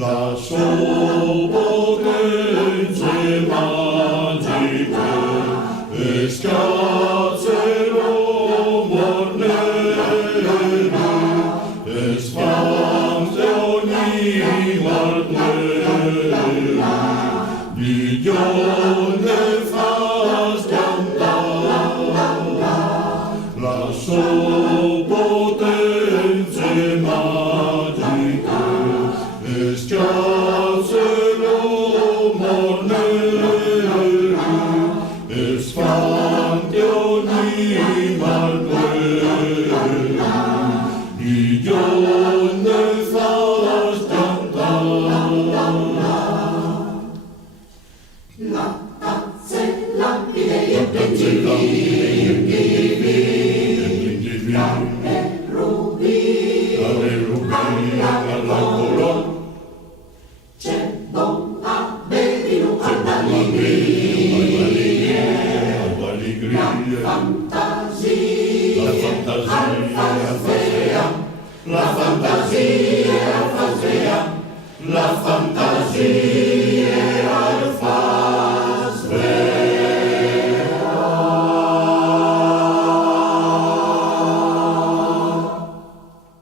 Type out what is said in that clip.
La sua potenza magica schiaccia l'uomo nero e sfante ogni malplena di giorno fa scampare la sua potenza magica schiaccia l'uomo nero e sfante ogni malplena di giorno fa scampare la tazze lapide e prendivi e rubi alla color c'è bon a bevilu all'allegria la fantasia la fantasia